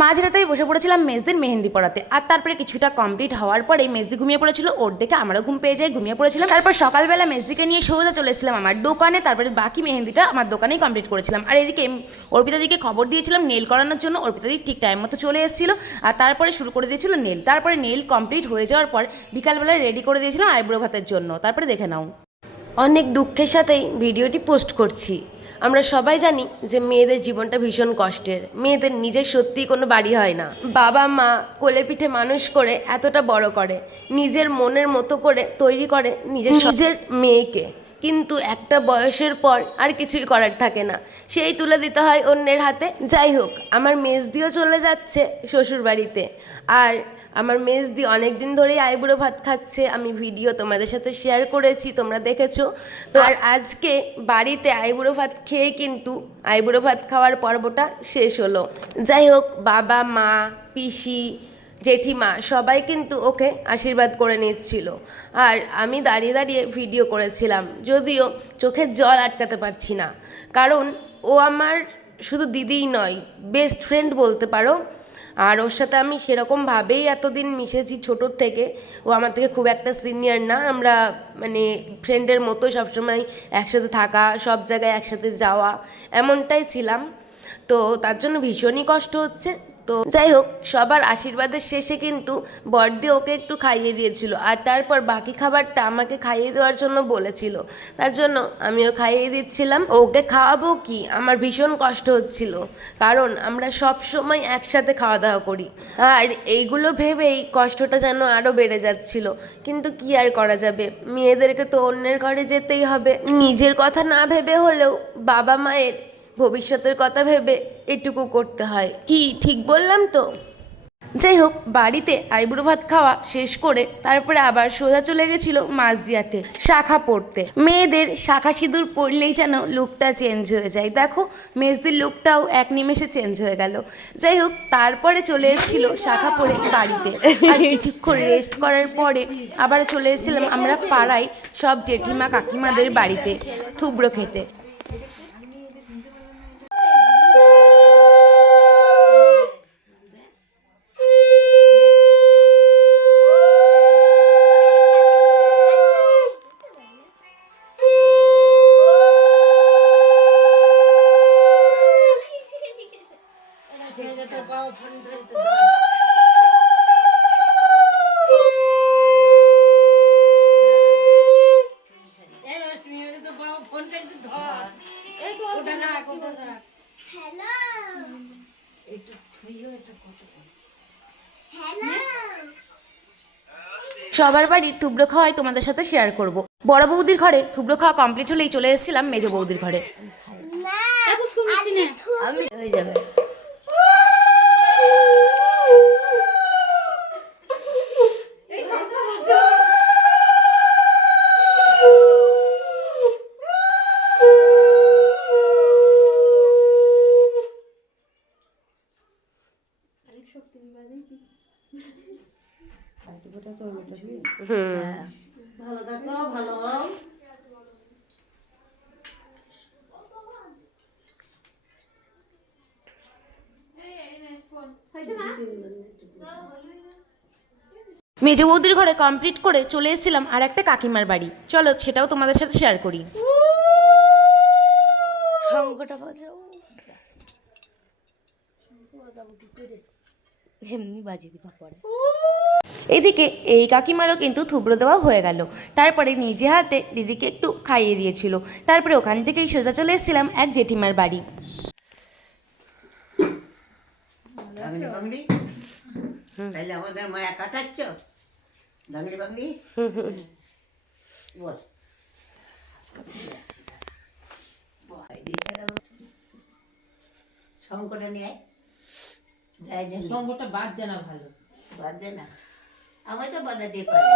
মাঝরাতেই বসে পড়েছিলাম মেজদির মেহেন্দি পড়াতে। আর তারপরে কিছুটা কমপ্লিট হওয়ার পরেই মেজদি ঘুমিয়ে পড়েছিল, ওর দেখে আমারও ঘুম পেয়ে যায়, ঘুমিয়ে পড়েছিলাম। তারপর সকালবেলা মেজদিকে নিয়ে সোজা চলে এসেছিলাম আমার দোকানে, তারপরে বাকি মেহেন্দিটা আমার দোকানেই কমপ্লিট করেছিলাম। আর এদিকে অর্পিতাদিকে খবর দিয়েছিলাম নেল করানোর জন্য, অর্পিতাদি ঠিক টাইম মতো চলে এসেছিলো আর তারপরে শুরু করে দিয়েছিল নেল। তারপরে নেল কমপ্লিট হয়ে যাওয়ার পর বিকালবেলায় রেডি করে দিয়েছিলাম আইব্রো ভাতের জন্য। তারপরে দেখে নাও। অনেক দুঃখের সাথেই ভিডিওটি পোস্ট করছি। আমরা সবাই জানি যে মেয়েদের জীবনটা ভীষণ কষ্টের, মেয়েদের নিজের সত্যিই কোনো বাড়ি হয় না। বাবা মা কোলে পিঠে মানুষ করে এতটা বড় করে, নিজের মনের মতো করে তৈরি করে নিজের মেয়েকে, কিন্তু একটা বয়সের পর আর কিছুই করার থাকে না, সেই তুলে দিতে হয় অন্যের হাতে। যাই হোক, আমার মেজদিও চলে যাচ্ছে শ্বশুর বাড়িতে। আর আমার মেজদি অনেক দিন ধরেই আইবুড়ো ভাত খাচ্ছে, আমি ভিডিও তোমাদের সাথে শেয়ার করেছি, তোমরা দেখেছো। আর আজকে বাড়িতে আইবুড়ো ভাত খেয়ে কিন্তু আইবুড়ো ভাত খাওয়ার পর্বটা শেষ হলো। যাই হোক, বাবা মা পিসি জেঠিমা সবাই কিন্তু ওকে আশীর্বাদ করে নিচ্ছিল, আর আমি দাঁড়িয়ে দাঁড়িয়ে ভিডিও করেছিলাম, যদিও চোখের জল আটকাতে পারছি না, কারণ ও আমার শুধু দিদিই নয়, বেস্ট ফ্রেন্ড বলতে পারো। আর ওর সাথে আমি সেরকমভাবেই এতদিন মিশেছি ছোটোর থেকে। ও আমার থেকে খুব একটা সিনিয়র না, আমরা মানে ফ্রেন্ডের মতো সবসময় একসাথে থাকা, সব জায়গায় একসাথে যাওয়া, এমনটাই ছিলাম। তো তার জন্য ভীষণই কষ্ট হচ্ছে। তো যাই হোক, সবার আশীর্বাদের শেষে কিন্তু বড়দি ওকে একটু খাইয়ে দিয়েছিল, আর তারপর বাকি খাবারটা আমাকে খাইয়ে দেওয়ার জন্য বলেছিল, তার জন্য আমিও খাইয়ে দিচ্ছিলাম। ওকে খাওয়াবো কি, আমার ভীষণ কষ্ট হচ্ছিল, কারণ আমরা সব সময় একসাথে খাওয়া দাওয়া করি, আর এইগুলো ভেবেই কষ্টটা যেন আরও বেড়ে যাচ্ছিল। কিন্তু কি আর করা যাবে, মেয়েদেরকে তো অন্যের ঘরে যেতেই হবে, নিজের কথা না ভেবে হলেও বাবা মায়ের ভবিষ্যতের কথা ভেবে এটুকু করতে হয়। কি ঠিক বললাম তো? যাই হোক, বাড়িতে আইবুড়ো ভাত খাওয়া শেষ করে তারপরে আবার সোজা চলে গেছিল মাঝদিয়াতে শাখা পড়তে। মেয়েদের শাখা সিঁদুর পরলেই যেন লুকটা চেঞ্জ হয়ে যায়। দেখো, মেজদির লুকটাও এক নিমেষে চেঞ্জ হয়ে গেল। যাই হোক, তারপরে চলে এসেছিল শাখা পরে বাড়িতে, আর কিছুক্ষণ রেস্ট করার পরে আবার চলে এসেছিলাম আমরা পাড়ায় সব জেঠিমা কাকিমাদের বাড়িতে থুবড়ো খেতে। সবার বাড়ির থুবড়ো খাওয়াই তোমাদের সাথে শেয়ার করব। বড় বৌদির ঘরে থুবড়ো খাওয়া কমপ্লিট হলেই চলে এসেছিলাম মেজো বৌদির ঘরে। ভালো থাকো, ভালো হও। মেজো বৌদির ঘরে কমপ্লিট করে চলে এসেছিলাম আর একটা কাকিমার বাড়ি, চলো সেটাও তোমাদের সাথে শেয়ার করি। শঙ্খটা বাজাও, এমনি বাজিয়ে দিবা পরে। এদিকে এই কাকিমারও কিন্তু থুবড়ো দেওয়া হয়ে গেল, তারপরে নিজে হাতে দিদিকে একটু খাইয়ে দিয়েছিল। তারপরে ওখান থেকেই সোজা চলে এসেছিলাম এক জেঠিমার বাড়ি। তাহলে আমাদের মায়া কাটাচ্ছ ডাঙ্গি বাঙ্গি বল। শঙ্করটা নিয়ে শঙ্করটা বাদ জানা ভালো, বাদ দে না, আমি তো বাজাতে পারি।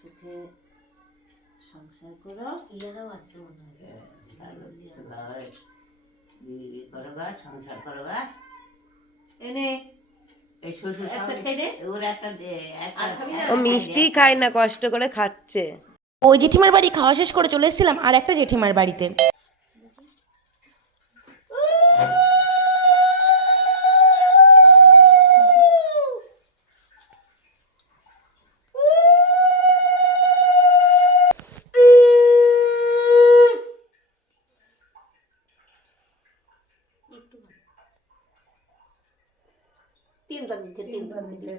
সুখে সংসার করো, ইয়ারাও আসছে মনে হয়। বিয়ে করবা, সংসার করবা। এনে এই শ্বশুর একটা খেয়ে দে। ওর একটা আর খাবি না? ও মিষ্টি খায় না, কষ্ট করে খাচ্ছে। ওই জেঠিমার বাড়ি খাওয়া শেষ করে চলে এসেছিলাম আর একটা জেঠিমার বাড়িতে। তিন বার দিতে, তিন বার দিতে।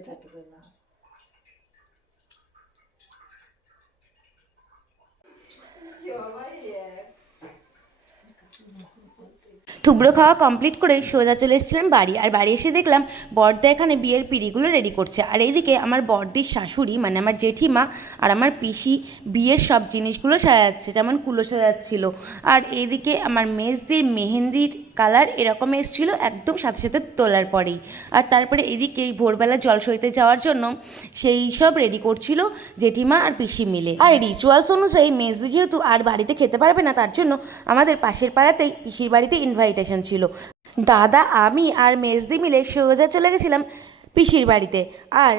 থুবড়ো খাওয়া কমপ্লিট করে সোজা চলে এসেছিলাম বাড়ি। আর বাড়ি এসে দেখলাম বড়দা এখানে বিয়ের পিঁড়িগুলো রেডি করছে, আর এইদিকে আমার বড়দির শাশুড়ি মানে আমার জেঠিমা আর আমার পিসি বিয়ের সব জিনিসগুলো সাজাচ্ছে, যেমন কুলো সাজাচ্ছিল। আর এইদিকে আমার মেজদির মেহেন্দির কালার এরকম এসেছিলো একদম সাথে সাথে তোলার পরেই। আর তারপরে এদিকে ভোরবেলা জল সইতে যাওয়ার জন্য সেই সব রেডি করছিল জেঠিমা আর পিসি মিলে। আর রিচুয়ালস অনুযায়ী মেজদি যেহেতু আর বাড়িতে খেতে পারবে না, তার জন্য আমাদের পাশের পাড়াতেই পিসির বাড়িতে ইনভাইটেশন ছিল। দাদা, আমি আর মেজদি মিলে সোজা চলে গেছিলাম পিসির বাড়িতে। আর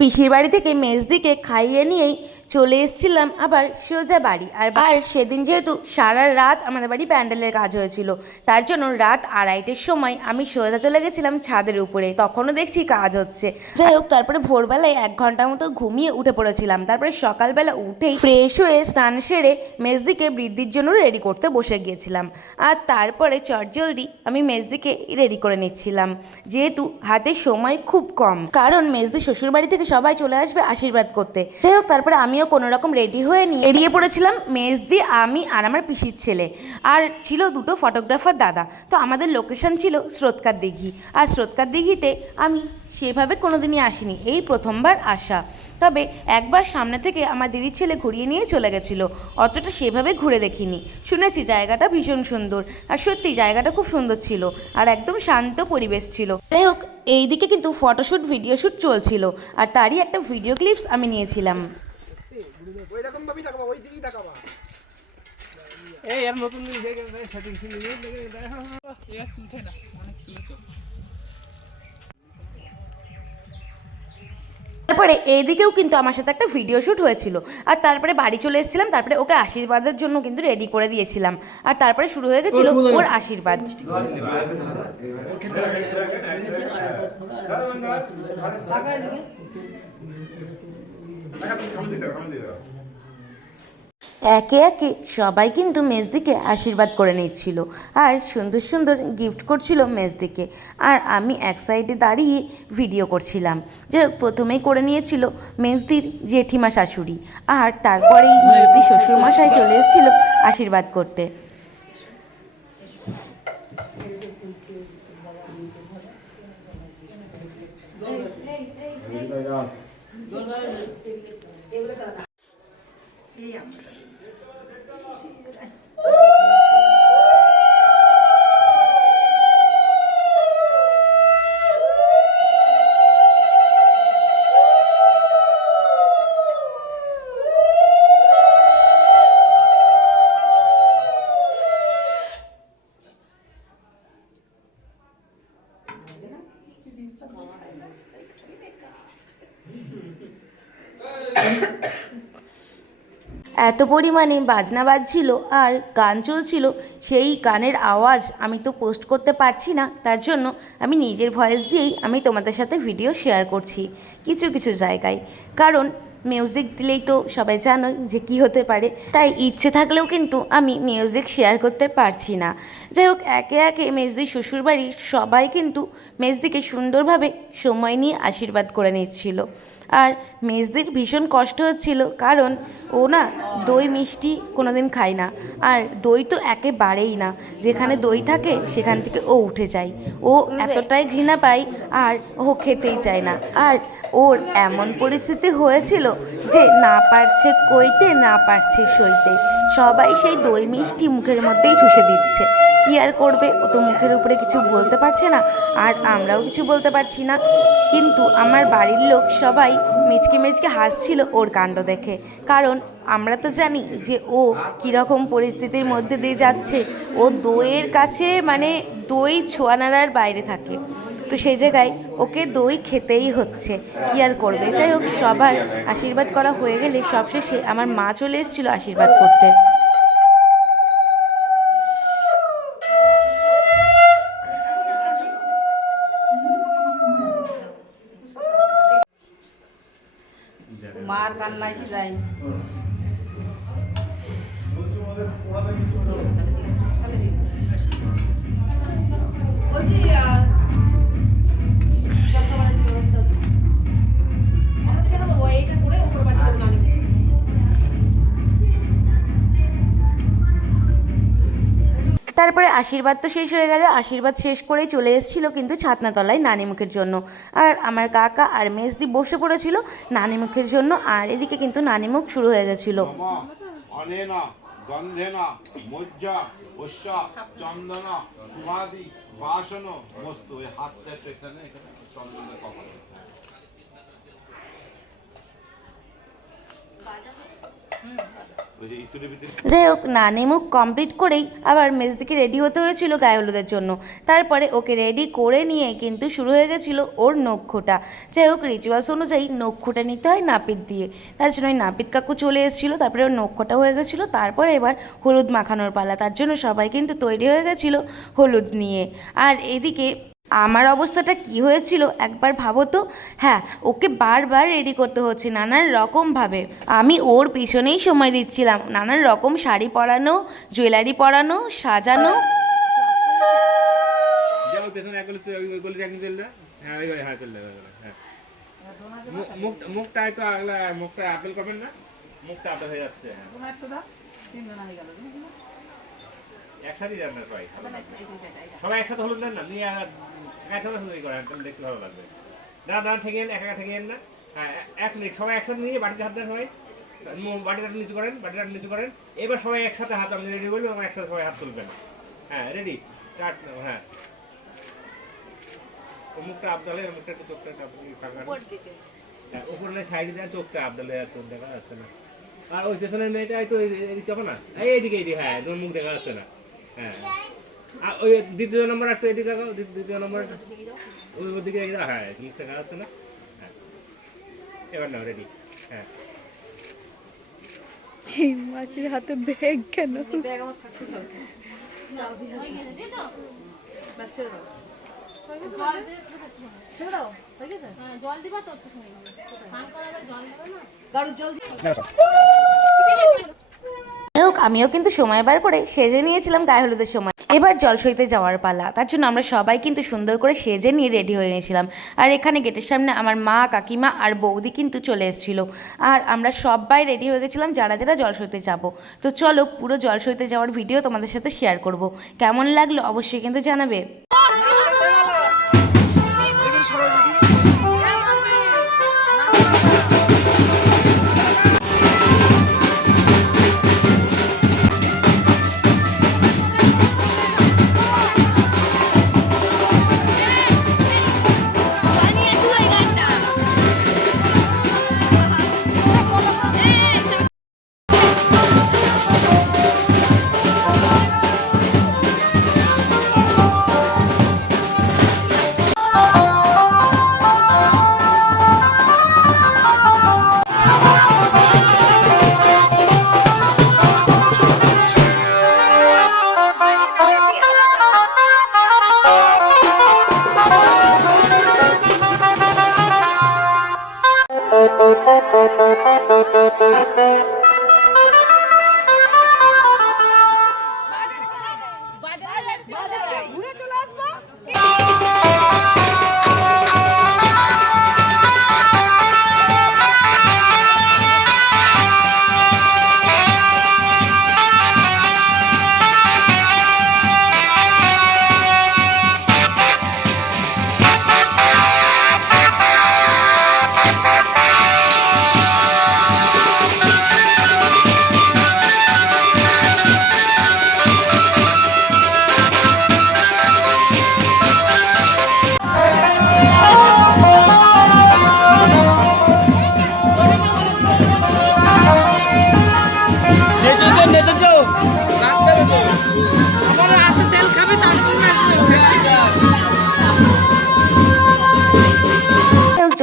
পিসির বাড়ি থেকে মেজদিকে খাইয়ে নিয়েই চলে এসেছিলাম আবার সোজা বাড়ি। আর সেদিন যেহেতু সারা রাত আমাদের বাড়ি প্যান্ডেলের কাজ হয়েছিল, তার জন্য রাত 2:30টার সময় আমি সোজা চলে গেছিলাম ছাদের উপরে। তখনও দেখছি কাজ হচ্ছে। যাই হোক, তারপরে ভোরবেলায় 1 ঘন্টা মতো ঘুমিয়ে উঠে পড়েছিলাম। তারপরে সকালবেলা উঠেই ফ্রেশ হয়ে স্নান সেরে মেজদিকে বৃদ্ধির জন্য রেডি করতে বসে গিয়েছিলাম। আর তারপরে চটজলদি আমি মেজদিকে রেডি করে নিচ্ছিলাম, যেহেতু হাতে সময় খুব কম, কারণ মেজদি শ্বশুর বাড়ি থেকে সবাই চলে আসবে আশীর্বাদ করতে। যাই হোক, তারপরে আমিও কোনো রকম রেডি হয়ে নিয়ে বেরিয়ে পড়েছিলাম। মেজদি, আমি আর আমার পিসির ছেলে, আর ছিল 2টো ফটোগ্রাফার দাদা। তো আমাদের লোকেশন ছিল স্রোতকার দিঘি। আর স্রোতকার দিঘিতে আমি সেভাবে কোনোদিনই আসিনি, এই প্রথমবার আসা। তবে একবার সামনে থেকে আমার দিদির ছেলে ঘুরিয়ে নিয়ে চলে গেছিলো, অতটা সেভাবে ঘুরে দেখিনি। শুনেছি জায়গাটা ভীষণ সুন্দর, আর সত্যি জায়গাটা খুব সুন্দর ছিল, আর একদম শান্ত পরিবেশ ছিল। যাই হোক, এইদিকে কিন্তু ফটোশ্যুট ভিডিও শ্যুট চলছিল, আর তারই একটা ভিডিও ক্লিপস আমি নিয়েছিলাম। ওইরকম ভাবেই তাকাবা, ওই দিকেই তাকাবা। এই আর নতুন দিন দেখে সেটিং শুনে নিয়ে দেখে এর তুলতে না, অনেক তুলেছো। তারপরে এইদিকেও কিন্তু আমার সাথে একটা ভিডিও শ্যুট হয়েছিল। আর তারপরে বাড়ি চলে এসেছিলাম। তারপরে ওকে আশীর্বাদের জন্য কিন্তু রেডি করে দিয়েছিলাম। আর তারপরে শুরু হয়ে গেছিল ওর আশীর্বাদ। একে একে সবাই কিন্তু মেজদিকে আশীর্বাদ করে নিচ্ছিল, আর সুন্দর সুন্দর গিফট করছিল মেজদিকে। আর আমি এক সাইডে দাঁড়িয়ে ভিডিও করছিলাম। যে প্রথমেই করে নিয়েছিল মেজদির জেঠিমা শাশুড়ি, আর তারপরেই মেজদি শ্বশুরমশাই চলে এসেছিল আশীর্বাদ করতে। এত পরিমাণে বাজনা বাজছিল আর গান চলছিল, সেই গানের আওয়াজ আমি তো পোস্ট করতে পারছি না, তার জন্য আমি নিজের ভয়েস দিয়েই আমি তোমাদের সাথে ভিডিও শেয়ার করছি কিছু কিছু জায়গায়। কারণ মিউজিক দিলেই তো সবাই জানোই যে কী হতে পারে, তাই ইচ্ছে থাকলেও কিন্তু আমি মিউজিক শেয়ার করতে পারছি না। যাই হোক, একে একে মেজদির শ্বশুরবাড়ির সবাই কিন্তু মেজদিকে সুন্দরভাবে সময় নিয়ে আশীর্বাদ করে নিচ্ছিল। আর মেজদির ভীষণ কষ্ট হচ্ছিল, কারণ ও না দই মিষ্টি কোনো দিন খায় না, আর দই তো একেবারেই না। যেখানে দই থাকে সেখান থেকে ও উঠে যায়, ও এতটাই ঘৃণা পায় আর ও খেতেই চায় না। আর ওর এমন পরিস্থিতি হয়েছিল যে না পারছে কইতে, না পারছে সইতে, সবাই সেই দই মিষ্টি মুখের মধ্যেই ঠুসে দিচ্ছে। কি আর করবে, ও তো মুখের উপরে কিছু বলতে পারছে না, আর আমরাও কিছু বলতে পারছি না। কিন্তু আমার বাড়ির লোক সবাই মিচকে মিচকে হাসছিল ওর কাণ্ড দেখে, কারণ আমরা তো জানি যে ও কীরকম পরিস্থিতির মধ্যে দিয়ে যাচ্ছে। ও দইয়ের কাছে মানে দই ছোঁয়া নাড়ার বাইরে থাকে, তো সেই জায়গায় ওকে দই খেতেই হচ্ছে, কী আর করবে। যাই হোক, সবার আশীর্বাদ করা হয়ে গেলে সবশেষে আমার মা চলে এসেছিলো আশীর্বাদ করতে। মার কান্নায় যাই। তারপরে আশীর্বাদ তো শেষ হয়ে গেল, আশীর্বাদ শেষ করেই চলে এসেছিলো কিন্তু ছাতনাতলায় নানিমুখের জন্য। আর আমার কাকা আর মেজদি বসে পড়েছিল নানিমুখের জন্য, আর এদিকে কিন্তু নানিমুখ শুরু হয়ে গেছিলো। অনেনা গন্ধেনা মজ্জা বস্যা চন্দনা সুমাদি বাসন মস্তু। এই হাতটা একটু এখানে এখানে চন্দনের কপালে। যাই হোক, নানিমুখ কমপ্লিট করেই আবার মেজদিকে রেডি হতে হয়েছিল গায়ে হলুদের জন্য। তারপরে ওকে রেডি করে নিয়ে কিন্তু শুরু হয়ে গেছিলো ওর নখখোটা। যাই হোক, রিচুয়ালস অনুযায়ী নখখোটা নিতে হয় নাপিত দিয়ে, তার জন্য ওই নাপিত কাকু চলে এসেছিলো। তারপরে ওর নখখোটা হয়ে গেছিলো, তারপরে এবার হলুদ মাখানোর পালা। তার জন্য সবাই কিন্তু তৈরি হয়ে গেছিলো হলুদ নিয়ে। আর এদিকে আমার অবস্থাটা কি হয়েছিল একবার ভাবো তো। হ্যাঁ, ওকে বারবার রেডি করতে হচ্ছে নানান রকমভাবে। আমি ওর পিছনেই সময় দিচ্ছিলাম, নানান রকম শাড়ি পরানো, জুয়েলারি পরানো, সাজানো। যেমন পেছনে এক গলি একদিন চললে, হ্যাঁ ওই হ্যাঁ চললে, হ্যাঁ মুখটা একটু আগলা, মুখটা আপেল করবেন না, মুখটা আপেল হয়ে যাচ্ছে। একসাথে যান না সবাই, সবাই একসাথে হলুদ দেন না, নিয়ে দেখতে ভালো লাগবে। দাঁড়া দাঁড়া ঠেকে এক একা ঠেকে না। হ্যাঁ, 1 মিনিট সবাই একসাথে নিয়ে বাটিতে হাত দেন, সবাই বাটিটা নিচু করেন, বাটিটা নিচু করেন। এবার সবাই একসাথে হাত, আপনি রেডি বলবেন এবং একসাথে সবাই হাত তুলবেন। হ্যাঁ রেডি স্টার্ট। হ্যাঁ, মুখটা আবদালে, মুখটা একটু চোখটা উপরে সাইডে দেন, চোখটা আবদালে চোখ দেখা যাচ্ছে না। আর ওই পেছনের মেয়েটা একটু চাপো না, এইদিকে এইদিকে, হ্যাঁ তোর মুখ দেখা যাচ্ছে না। হ্যাঁ, আর ওই দ্বিতীয় নম্বর একটু এদিকে দেখাও, দ্বিতীয় নম্বর ওই দিকে, হ্যাঁ মুখ দেখা যাচ্ছে না। হ্যাঁ, এবার নাও রেডি। হ্যাঁ, এই মাসির হাতে ব্যাগ কেন? আমিও কিন্তু সময় বার করে সেজে নিয়েছিলাম গায়ে হলুদের সময়। এবার জলসইতে যাওয়ার পালা, তার জন্য আমরা সবাই কিন্তু সুন্দর করে সেজে নিয়ে রেডি হয়ে নিয়েছিলাম। আর এখানে গেটের সামনে আমার মা, কাকিমা আর বৌদি কিন্তু চলে এসেছিলো। আর আমরা সবাই রেডি হয়ে গেছিলাম যারা যারা জলসইতে যাব। তো চলো পুরো জলসইতে যাওয়ার ভিডিও তোমাদের সাথে শেয়ার করব। কেমন লাগলো অবশ্যই কিন্তু জানাবে।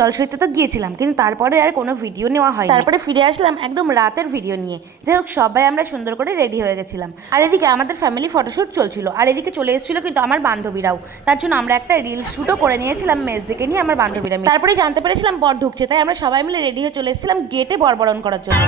জল সইতে তো গিয়েছিলাম, কিন্তু তারপরে আর কোনো ভিডিও নেওয়া হয়। তারপরে ফিরে আসলাম একদম রাতের ভিডিও নিয়ে। যাই হোক, সবাই আমরা সুন্দর করে রেডি হয়ে গেছিলাম। আর এদিকে আমাদের ফ্যামিলি ফটোশ্যুট চলছিল, আর এদিকে চলে এসেছিল কিন্তু আমার বান্ধবীরাও। তার জন্য আমরা একটা রিলস শ্যুটও করে নিয়েছিলাম মেজদিকে নিয়ে, আমার বান্ধবীরা মিলে। তারপরে জানতে পেরেছিলাম বর ঢুকছে, তাই আমরা সবাই মিলে রেডি হয়ে চলে এসেছিলাম গেটে বরবরণ করার জন্য।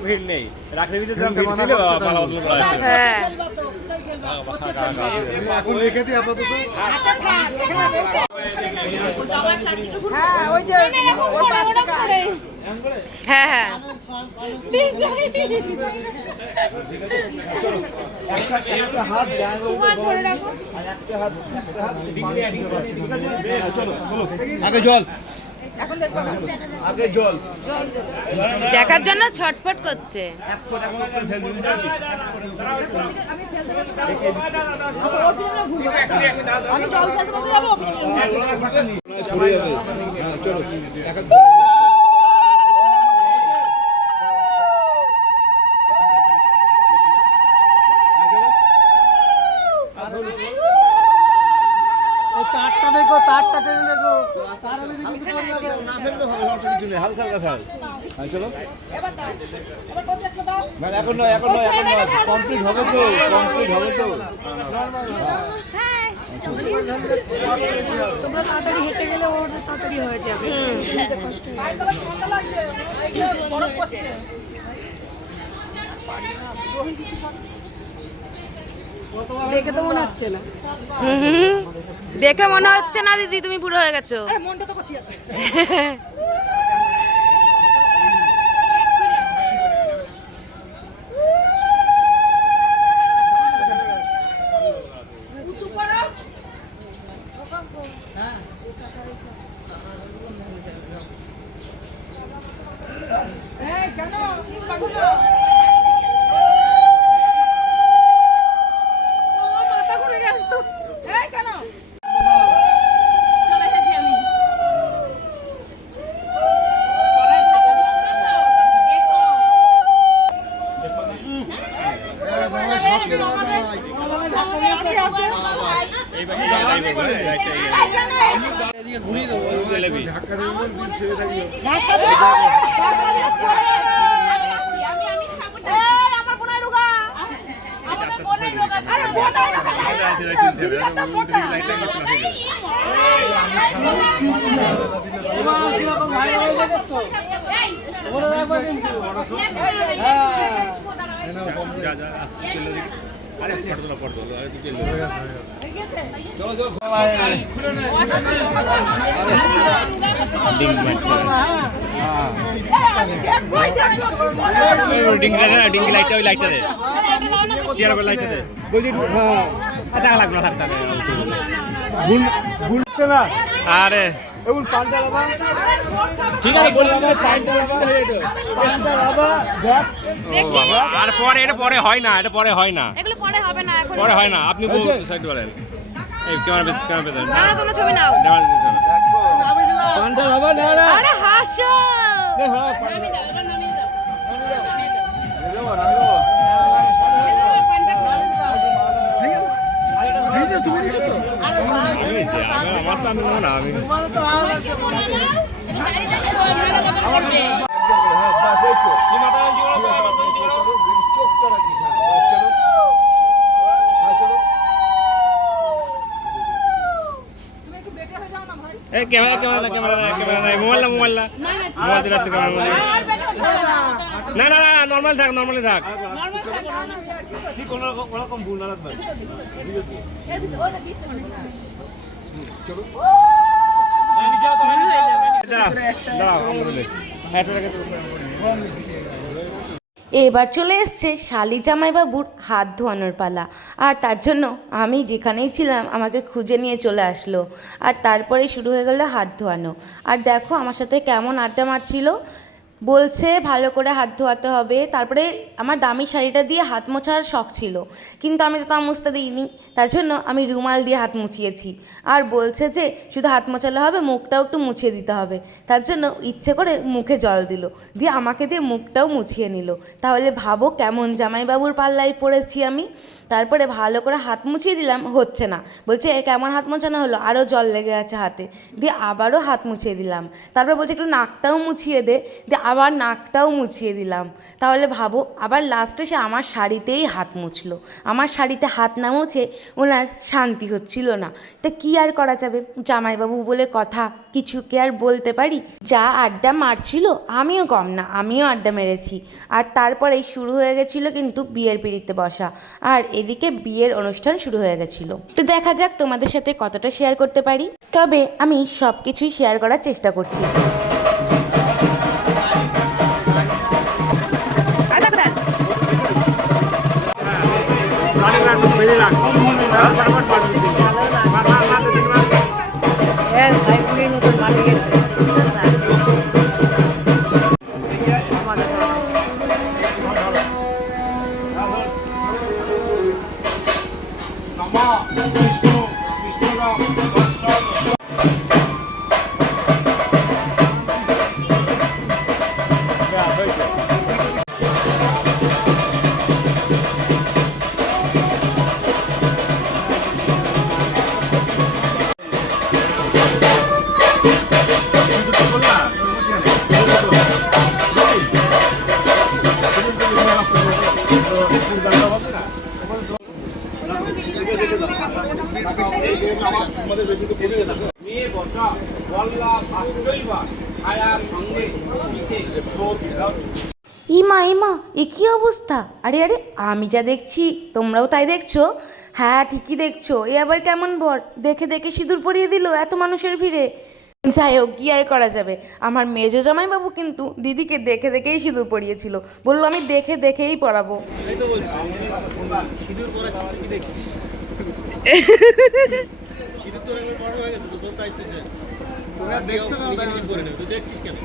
ভিড় নেই রাখের ভিতরে দাম ছিল মালা বদল করা আছে হ্যাঁ এখন রেখেতে আপাতত হ্যাঁ হ্যাঁ আগে জল আগে জল দেখার জন্য ছটফট করছে ছড়ে যাবে হ্যাঁ চলো এখন তারটা দেখো তারটা টেনে দেখো হালকা হালকা ছাড় হ্যাঁ চলো না এখন নয় এখন নয় এখন নয় কমপ্লিট হবে তো কমপ্লিট হবে তো তোমরা তাড়াতাড়ি হেঁটে গেলে ওর তাড়াতাড়ি হয়ে যাবে দেখে তো মনে হচ্ছে না দেখে মনে হচ্ছে না দিদি তুমি বুড়ো হয়ে গেছো মনটা তো করছি ডিঙ্গি লাইটটা ওই লাইটটা দে চেয়ার লাইটটা দে বলছি হ্যাঁ টাকা লাগবে না থাকতে ভুলছে না আরে এগুলো পান্ডা বাবা ঠিক আছে বলি বাবা পান্ডা বাবা পান্ডা বাবা দেখ আর পরে এটা পরে হয় না এটা পরে হয় না এগুলো পরে হবে না এখন পরে হয় না আপনি সাইড করেন এই ক্যামেরা পেতেন নাও তোমরা ছবি নাও পান্ডা বাবা না না আরে হাসো আমার তো আমি না আমি ক্যামেরা ক্যামেরা ক্যামেরা ক্যামেরা নাই মোবাইল না মোবাইল দিলে আসছে ক্যামেরা না না না নর্মাল থাক নর্মালি থাক ওরকম ভুল না রাখবেন এবার চলে এসছে শালি জামাইবাবুর হাত ধোয়ানোর পালা আর তার জন্য আমি যেখানেই ছিলাম আমাকে খুঁজে নিয়ে চলে আসলো আর তারপরেই শুরু হয়ে গেল হাত ধোয়ানো আর দেখো আমার সাথে কেমন আড্ডা মারছিল বলছে ভালো করে হাত ধোয়াতে হবে তারপরে আমার দামি শাড়িটা দিয়ে হাত মোছার শখ ছিল কিন্তু আমি তো তা মুছতে দিইনি তার জন্য আমি রুমাল দিয়ে হাত মুছিয়েছি আর বলছে যে শুধু হাত মোছালে হবে মুখটাও একটু মুছিয়ে দিতে হবে তার জন্য ইচ্ছে করে মুখে জল দিল দিয়ে আমাকে দিয়ে মুখটাও মুছিয়ে নিল তাহলে ভাবো কেমন জামাইবাবুর পাল্লায় পড়েছি আমি তারপরে ভালো করে হাত মুছিয়ে দিলাম হচ্ছে না বলছে কেমন হাত মোছানো হলো আরও জল লেগে আছে হাতে দিয়ে আবারও হাত মুছিয়ে দিলাম তারপরে বলছে একটু নাকটাও মুছিয়ে দে দিয়ে আবার নাকটাও মুছিয়ে দিলাম। তাহলে ভাবো, আবার লাস্টে সে আমার শাড়িতেই হাত মুছলো। আমার শাড়িতে হাত না মুছে ওনার শান্তি হচ্ছিল না। তা কি আর করা যাবে, জামাইবাবু বলে কথা, কিছু কি আর বলতে পারি। যা আড্ডা মারছিল আমিও কম না, আমিও আড্ডা মেরেছি। আর তারপরেই শুরু হয়ে গেছিলো কিন্তু বিয়ের পিঁড়িতে বসা, আর এদিকে বিয়ের অনুষ্ঠান শুরু হয়ে গেছিলো। তো দেখা যাক তোমাদের সাথে কতটা শেয়ার করতে পারি, তবে আমি সব কিছুই শেয়ার করার চেষ্টা করছি। নমঃ বিষ্ণু বিষ্ণুরাম দর্শন। মেয়ে বটা বল্লা ভাস্করইবা ছায়ার সঙ্গে ইমা ইমা, এ কী অবস্থা! আরে আরে, আমি যা দেখছি তোমরাও তাই দেখছো? হ্যাঁ ঠিকই দেখছো। এ আবার কেমন বর, দেখে দেখে সিঁদুর পরিয়ে দিল এত মানুষের ভিড়ে। যাই হোক, কী আর করা যাবে, আমার মেজো জামাইবাবু কিন্তু দিদিকে দেখে দেখেই সিঁদুর পরিয়েছিল, বললো আমি দেখে দেখেই পরাবো। দেখছো কেন তাই বলছো? দেখছিস কেন?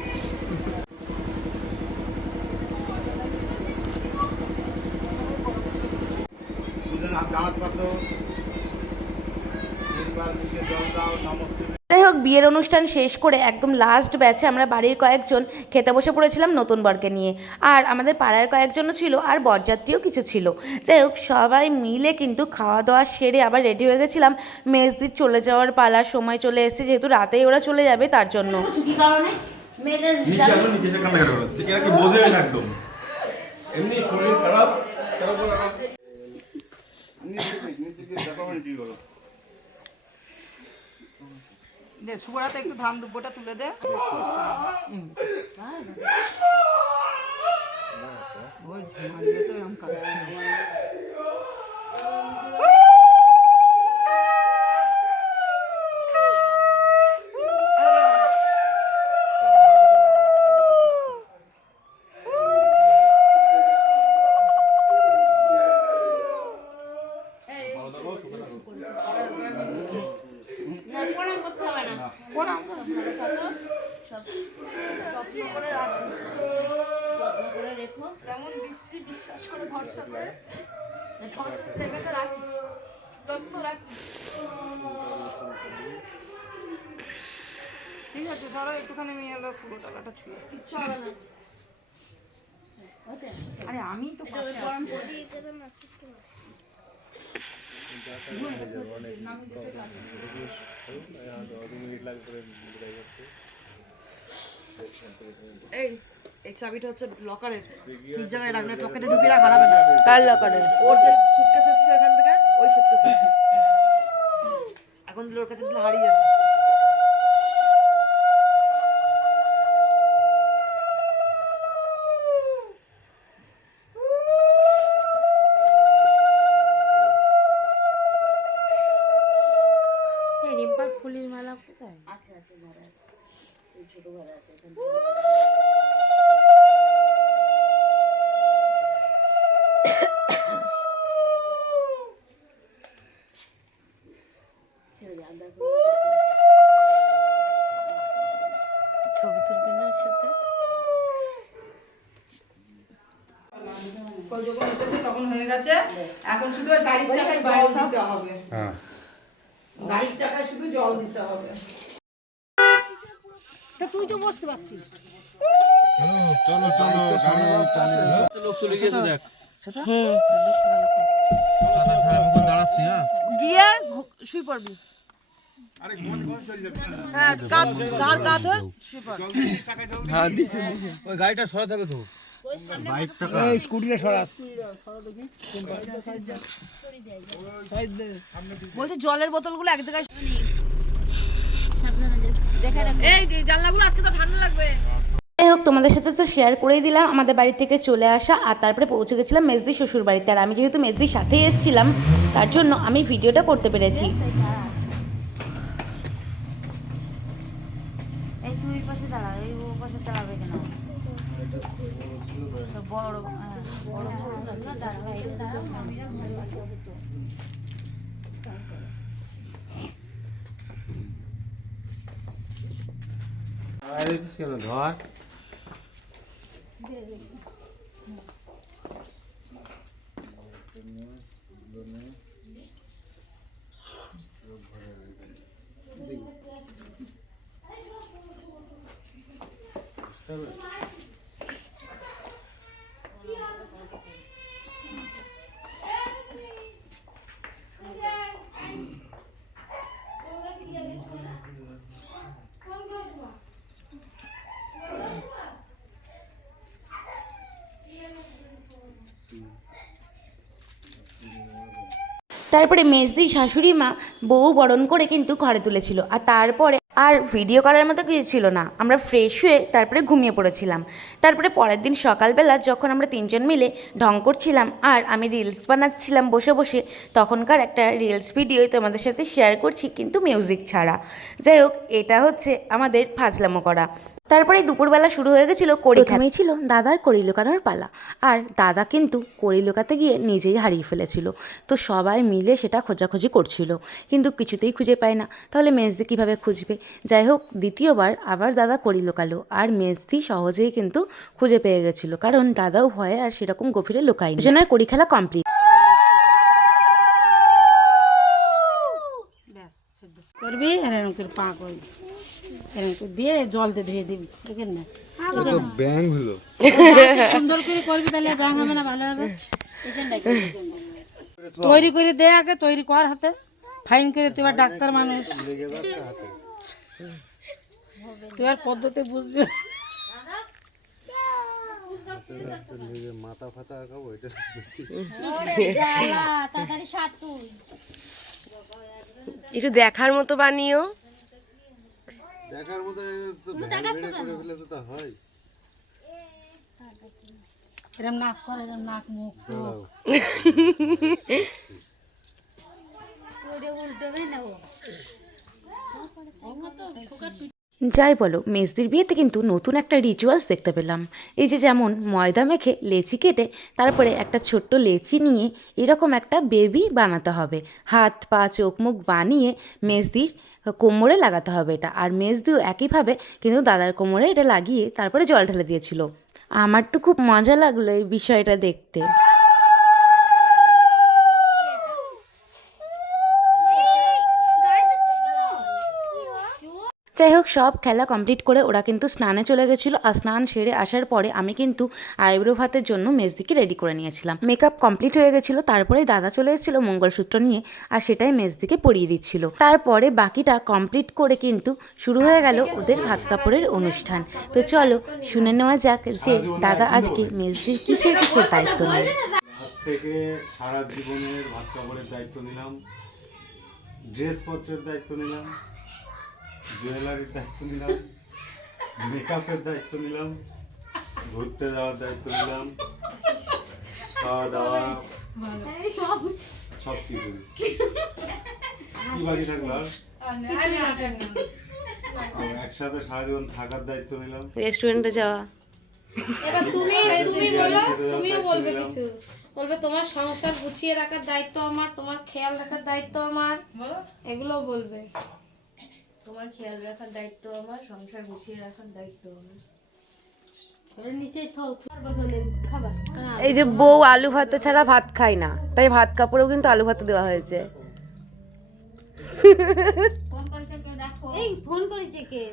যাই হোক, বিয়ের অনুষ্ঠান শেষ করে একদম লাস্ট ব্যাচে আমরা বাড়ির কয়েকজন খেতে বসে পড়েছিলাম নতুন বরকে নিয়ে, আর আমাদের পাড়ার কয়েকজনও ছিল, আর বরযাত্রীও কিছু ছিল। যাই হোক, সবাই মিলে কিন্তু খাওয়া দাওয়া সেরে আবার রেডি হয়ে গেছিলাম। মেজদির চলে যাওয়ার পালার সময় চলে এসেছে, যেহেতু রাতেই ওরা চলে যাবে তার জন্য। কি কারণে মেয়েদের এমনি শরীর খারাপ দে সুবরাতে একটু ধান দুব্বটা তুলে দে। ওই মারিয়ে তো এরকম কাজ। ঠিক আছে, ধরো একটুখানি নিয়ে এলো পুরো টাকাটা ছুঁয়ে। আরে আমি তো এই চাবিটা হচ্ছে লকারের, ঠিক জায়গায় রাখলে পকেটে ঢুকিয়ে রাখা হবে না। কার লকারে? ওর যে সুটকেস এসছে এখান থেকে, ওই সুটকেস এখন দিলে ওর কাছে দিলে হারিয়ে যাবে। রিম্পার ফুলের মালা কোথায়? ছবি তুলবে না ওর সাথে? যখন এসেছে তখন হয়ে গেছে, এখন শুধু ওই গাড়ির চাকায় জল দিতে হবে। গাড়ির চাকায় শুধু জল দিতে হবে। তা তুই তো বসতে পারতিস। চলো চলো লোক চলে গিয়েছে দেখ। গিয়ে শুই পড়বি। হ্যাঁ কার কাছে ওই গাড়িটা সরাতে হবে তো বলছি জলের বোতলগুলো এক জায়গায় এই যে জানলাগুলো আটকে তো ঠান্ডা লাগবে। যাই হোক, তোমাদের সাথে তো শেয়ার করেই দিলাম আমাদের বাড়ি থেকে চলে আসা, আর তারপরে পৌঁছে গেছিলাম মেজদির শ্বশুর বাড়িতে। আর আমি যেহেতু মেজদির সাথেই এসেছিলাম তার জন্য আমি ভিডিওটা করতে পেরেছি। এই তুই পাশে দাঁড়া, এই ও পাশে দাঁড়াবে কেন? বড় বড় দাঁড়া, এটা দাঁড়া। ধর তারপরে মেজদির শাশুড়ি মা বউ বরণ করে কিন্তু ঘরে তুলেছিল, আর তারপরে আর ভিডিও করার মতো কিছু ছিল না। আমরা ফ্রেশ হয়ে তারপরে ঘুমিয়ে পড়েছিলাম। তারপরে পরের দিন সকালবেলা যখন আমরা তিনজন মিলে ঢং করছিলাম আর আমি রিলস বানাচ্ছিলাম বসে বসে, তখনকার একটা রিলস ভিডিও তোমাদের সাথে শেয়ার করছি, কিন্তু মিউজিক ছাড়া। যাই হোক, এটা হচ্ছে আমাদের ফাজলামো করা। তারপরে দুপুরবেলা শুরু হয়ে গেছিলো কড়ি। প্রথমেই ছিল দাদার কড়ি লুকানোর পালা, আর দাদা কিন্তু কড়ি লুকাতে গিয়ে নিজেই হারিয়ে ফেলেছিল। তো সবাই মিলে সেটা খোঁজাখুঁজি করছিল, কিন্তু কিছুতেই খুঁজে পায় না। তাহলে মেজদি কীভাবে খুঁজবে? যাই হোক, দ্বিতীয়বার আবার দাদা কড়ি লুকালো, আর মেজদি সহজেই কিন্তু খুঁজে পেয়ে গেছিলো, কারণ দাদাও ভয়ে আর সেরকম গভীরে লুকায়নি। দুজনের কড়ি খেলা কমপ্লিট। করবি এরকম করে পা করবি, এরকম করে দিয়ে জল দিয়ে ধুয়ে দিবি, দেখেন না তো ব্যাং হলো সুন্দর করে করবি, তাহলে ব্যাং হবে না, ভালো হবে। তৈরি করে দে, আগে তৈরি কর হাতে, ফাইন করে। তুই আর ডাক্তার মানুষ, তুই আর পদ্ধতি বুঝবি। মাথা ফাতা খাবো এটা তাড়াতাড়ি সাত তুই একটু দেখার মতো বানিও। দেখার মতো তো ব্যাং করে ফেলে তো তা হয়। এরম নাক কর, এরম নাক মুখ উল্টোবে না ও। যাই বলো, মেজদির বিয়েতে কিন্তু নতুন একটা রিচুয়ালস দেখতে পেলাম। এই যে যেমন ময়দা মেখে লেচি কেটে তারপরে একটা ছোট্ট লেচি নিয়ে এরকম একটা বেবি বানাতে হবে, হাত পা চোখ মুখ বানিয়ে মেজদির কোমরে লাগাতে হবে এটা। আর মেজদিও একইভাবে কিন্তু দাদার কোমরে এটা লাগিয়ে তারপরে জল ঢেলে দিয়েছিল। আমার তো খুব মজা লাগলো এই বিষয়টা দেখতে। যাই হোক, সব খেলা কমপ্লিট করে ওরা কিন্তু স্নানে চলে গেছিলো। আর স্নান সেরে আসার পরে আমি কিন্তু আইব্রো ভাতের জন্য মেজদিকে রেডি করে নিয়েছিলাম। মেকআপ কমপ্লিট হয়ে গেছিলো, তারপরে দাদা চলে এসেছিলো মঙ্গলসূত্র নিয়ে, আর সেটাই মেজদিকে পরিয়ে দিচ্ছিল। তারপরে বাকিটা কমপ্লিট করে কিন্তু শুরু হয়ে গেল ওদের ভাত কাপড়ের অনুষ্ঠান। তো চলো শুনে নেওয়া যাক যে দাদা আজকে মেজদির কিসের কিসের দায়িত্ব নেয়। আজ থেকে সারা জীবনের ভাত কাপড়ের দায়িত্ব নিলাম, ড্রেসপত্রের দায়িত্ব নিলাম, জুয়েলারির দায়িত্ব নিলাম, মেকআপের দায়িত্ব নিলাম, ঘুরতে যাওয়ার দায়িত্ব নিলাম, খাওয়া দাওয়া সব কিছু। কি বাকি থাকলো আর? একসাথে সারা জীবন থাকার দায়িত্ব নিলাম, রেস্টুরেন্টে যাওয়া। এবার তুমি বলো, তুমিও বলবে কিছু, বলবে তোমার সংসার গুছিয়ে রাখার দায়িত্ব আমার, তোমার খেয়াল রাখার দায়িত্ব আমার, এগুলো বলবে। তোমার খেয়াল রাখার দায়িত্ব আমার, সংসার গুছিয়ে রাখার দায়িত্ব আমার। এই যে বউ আলু ভাতে ছাড়া ভাত খায় না, তাই ভাত কাপড়েও কিন্তু আলু ভাতে দেওয়া হয়েছে। এই ফোন করেছে কে?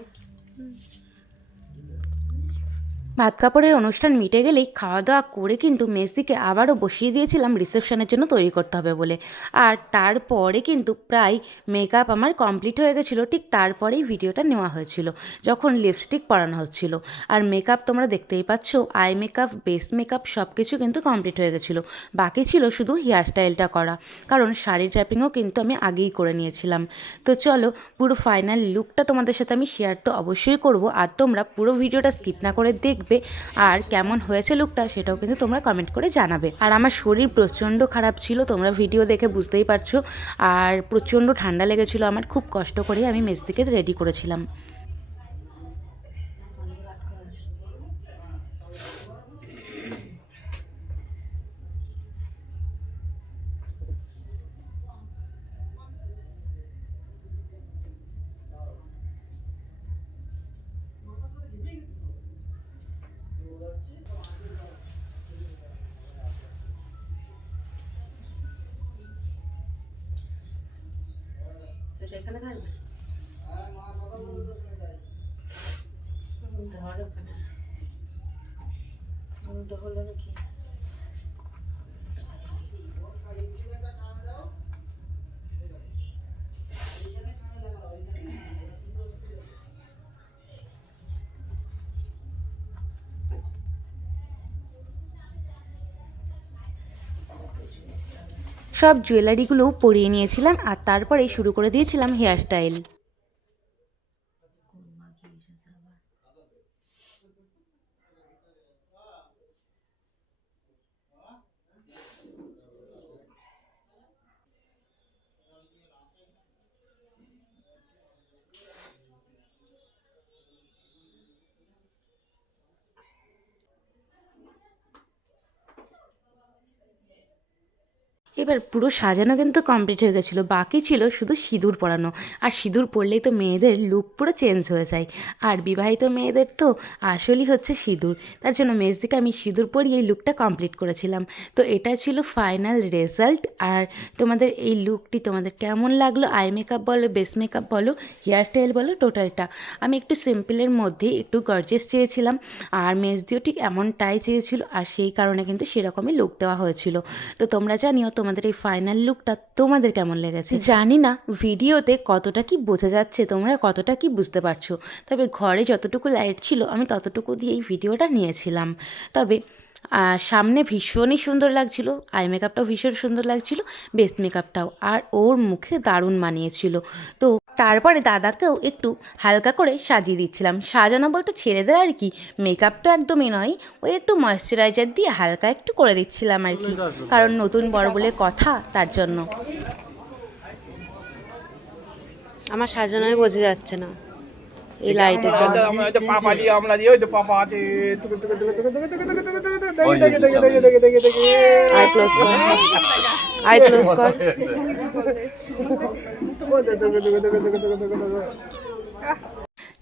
ভাত কাপড়ের অনুষ্ঠান মিটে গেলেই খাওয়া দাওয়া করে কিন্তু মেজদিকে আবারও বসিয়ে দিয়েছিলাম রিসেপশনের জন্য তৈরি করতে হবে বলে। আর তারপরে কিন্তু প্রায় মেকআপ আমার কমপ্লিট হয়ে গেছিলো। ঠিক তারপরেই ভিডিওটা নেওয়া হয়েছিল যখন লিপস্টিক পরানো হচ্ছিল। আর মেকআপ তোমরা দেখতেই পাচ্ছ, আই মেকআপ, বেস মেকআপ সব কিছু কিন্তু কমপ্লিট হয়ে গেছিলো। বাকি ছিল শুধু হেয়ার স্টাইলটা করা, কারণ শাড়ির ট্র্যাপিংও কিন্তু আমি আগেই করে নিয়েছিলাম। তো চলো পুরো ফাইনাল লুকটা তোমাদের সাথে আমি শেয়ার তো অবশ্যই করব, আর তোমরা পুরো ভিডিওটা স্কিপ না করে দেখবে। আর কেমন হয়েছে লুকটা সেটাও কিন্তু তোমরা কমেন্ট করে জানাবে। আর আমার শরীর প্রচণ্ড খারাপ ছিল, তোমরা ভিডিও দেখে বুঝতেই পারছো। আর প্রচণ্ড ঠান্ডা লেগেছিলো আমার, খুব কষ্ট করে আমি মেজদিকে রেডি করেছিলাম। এখানে থাকবে হলো নাকি? সব জুয়েলারিগুলোও পরিয়ে নিয়েছিলাম আর তারপরে শুরু করে দিয়েছিলাম হেয়ার স্টাইল। এবার পুরো সাজানো কিন্তু কমপ্লিট হয়ে গেছিলো, বাকি ছিল শুধু সিঁদুর পরানো। আর সিঁদুর পরলেই তো মেয়েদের লুক পুরো চেঞ্জ হয়ে যায়। আর বিবাহিত মেয়েদের তো আসলেই হচ্ছে সিঁদুর, তার জন্য মেজদিকে আমি সিঁদুর পরিয়ে এই লুকটা কমপ্লিট করেছিলাম। তো এটা ছিল ফাইনাল রেজাল্ট। আর তোমাদের এই লুকটি তোমাদের কেমন লাগলো? আই মেকআপ বলো, বেস মেকআপ বলো, হেয়ার স্টাইল বলো, টোটালটা। আমি একটু সিম্পলের মধ্যে একটু গর্জিয়াস চেয়েছিলাম, আর মেজদিও ঠিক এমনটাই চেয়েছিল, আর সেই কারণে কিন্তু সেরকমই লুক দেওয়া হয়েছিল। তো তোমরা জানিও তোমাদের এই ফাইনাল লুকটা তোমাদের কেমন লেগেছে। জানি না ভিডিওতে কতটা কি বোঝা যাচ্ছে, তোমরা কতটা কি বুঝতে পারছো, তবে ঘরে যতটুকু লাইট ছিল আমি ততটুকু দিয়ে এই ভিডিওটা নিয়েছিলাম। তবে সামনে ভীষণই সুন্দর লাগছিল, আই মেকআপটাও ভীষণ সুন্দর লাগছিল, বেস মেকআপটাও, আর ওর মুখে দারুণ মানিয়েছিল। তো তারপরে দাদাকেও একটু হালকা করে সাজিয়ে দিচ্ছিলাম। সাজানো বলতে ছেলেদের আর কি, মেকআপ তো একদমই নয়, ওই একটু ময়েশ্চারাইজার দিয়ে হালকা একটু করে দিচ্ছিলাম আর কি, কারণ নতুন বড় বলে কথা, তার জন্য। আমার সাজানোই বোঝা যাচ্ছে না এই লাইটের জন্য। আই ক্লোজ কর, আই ক্লোজ কর।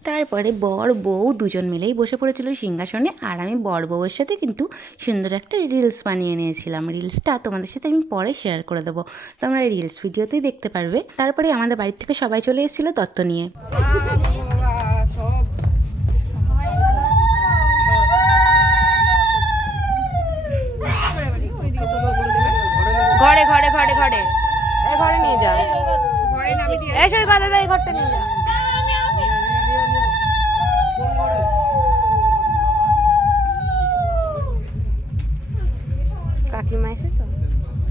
তারপরে বর বউ দুজন মিলেই বসে পড়েছিল সিংহাসনে, আর আমি বর বউয়ের সাথে কিন্তু সুন্দর একটা রিলস বানিয়ে নিয়েছিলাম। রিলসটা তোমাদের সাথে আমি পরে শেয়ার করে দেবো, তোমরা রিলস ভিডিওতেই দেখতে পারবে। তারপরে আমাদের বাড়ির থেকে সবাই চলে এসেছিলো তত্ত্ব নিয়ে। ঘরে ঘরে ঘরে ঘরে এই ঘরে নিয়ে যা, এই সব কথা এই ঘরটা নিয়ে যা। কাকিমা এসেছো?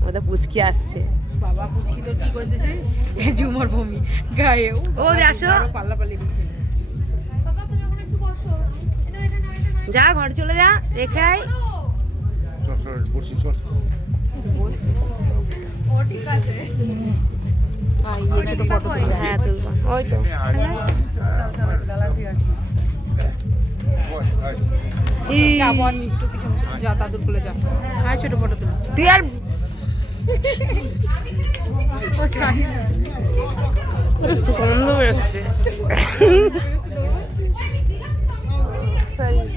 ওদের পুচকি আসছে। বাবা পুচকি তোর কি করেছে যে ঝুমর ভূমি গায়ে ও আসো, পাল্লা পাল্লি দিচ্ছে। যা ঘর চলে যা, রেখে আয়। ও ঠিক আছে, হ্যাঁ তুলবো, ওই তো যা দাদুর বলে যা, হ্যাঁ ছোট ফটো তুল। তুই আর গন্ধ বেরোচ্ছে।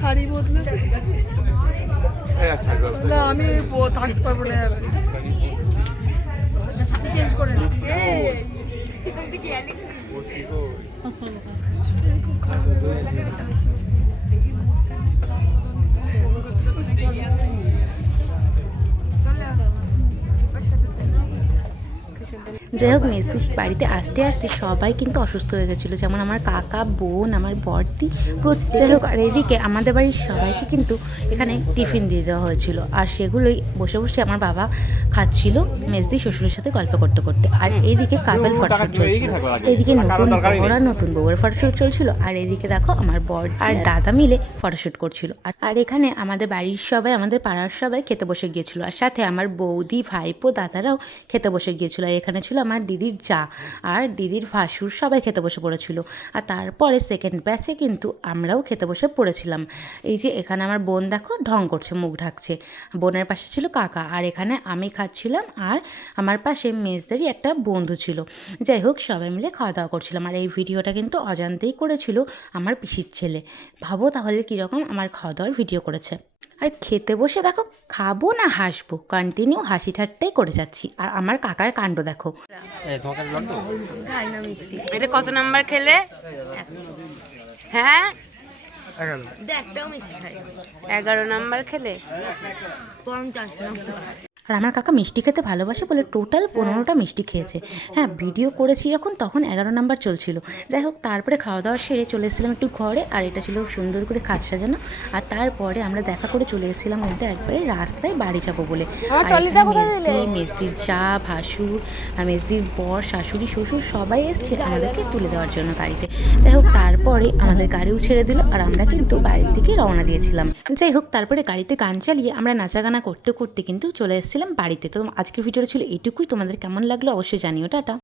শাড়ি বদলে না, আমি থাকতে পারবো না। চেঞ্জ করে যাই হোক মেজদি বাড়িতে আসতে আসতে সবাই কিন্তু অসুস্থ হয়ে গেছিলো, যেমন আমার কাকা, বোন, আমার বড়দি, যাই হোক। আর এইদিকে আমাদের বাড়ির সবাইকে কিন্তু এখানে টিফিন দিয়ে দেওয়া হয়েছিল, আর সেগুলোই বসে বসে আমার বাবা খাচ্ছিল মেজদি শ্বশুরের সাথে গল্প করতে করতে। আর এইদিকে কাপেল ফটোশুট চলছিল, এইদিকে নতুন বউরা নতুন বউয়ের ফটোশুট চলছিল, আর এইদিকে দেখো আমার বর আর দাদা মিলে ফটোশুট করছিল। আর এখানে আমাদের বাড়ির সবাই, আমাদের পাড়ার সবাই খেতে বসে গিয়েছিল, আর সাথে আমার বৌদি, ভাইপো, দাদারাও খেতে বসে গিয়েছিল। আর এখানে ছিল আমার দিদির জা আর দিদির ভাসুর, সবাই খেতে বসে পড়েছিল। আর তারপরে সেকেন্ড ব্যাচে কিন্তু আমরাও খেতে বসে পড়েছিলাম। এই যে এখানে আমার বোন দেখো ঢং করছে, মুখ ঢাকছে, বোনের পাশে ছিল কাকা, আর এখানে আমি খাচ্ছিলাম, আর আমার পাশে মেজদারই একটা বন্ধু ছিল। যাই হোক, সবাই মিলে খাওয়া দাওয়া করছিলাম। আর এই ভিডিওটা কিন্তু অজান্তেই করেছিল আমার পিসির ছেলে। ভাবো তাহলে কীরকম আমার খাওয়া দাওয়ার ভিডিও করেছে। আর খেতে বসে দেখো খাবো না হাসবো, কন্টিনিউ হাসি ঠাট্টাই করে যাচ্ছি। আর আমার কাকার কাণ্ড দেখো। এটা কত নাম্বার খেলে? হ্যাঁ, 11 নাম্বার খেলে 50 নাম্বার। আর আমার কাকা মিষ্টি খেতে ভালোবাসে বলে টোটাল 15টা মিষ্টি খেয়েছে। হ্যাঁ, ভিডিও করেছি যখন তখন 11 নাম্বার চলছিল। যাই হোক, তারপরে খাওয়া দাওয়া সেরে চলে এসেছিলাম একটু ঘরে, আর এটা ছিল সুন্দর করে খাট সাজানো। আর তারপরে আমরা দেখা করে চলে এসেছিলাম কিন্তু একবারে রাস্তায় বাড়ি যাবো বলে। আর এখানে মেজদির চা, ভাসুর, মেজদির বর, শাশুড়ি, শ্বশুর সবাই এসছে আমাদেরকে তুলে দেওয়ার জন্য গাড়িতে। যাই হোক, তারপরে আমাদের গাড়িও ছেড়ে দিল, আর আমরা কিন্তু বাড়ির দিকে রওনা দিয়েছিলাম। যাই হোক, তারপরে গাড়িতে গান চালিয়ে আমরা নাচাগানা করতে করতে কিন্তু চলে এসেছিলাম বাড়িতে। তো আজকের ভিডিওটা ছিল এইটুকুই। তোমাদের কেমন লাগলো অবশ্যই জানিও। টাটা।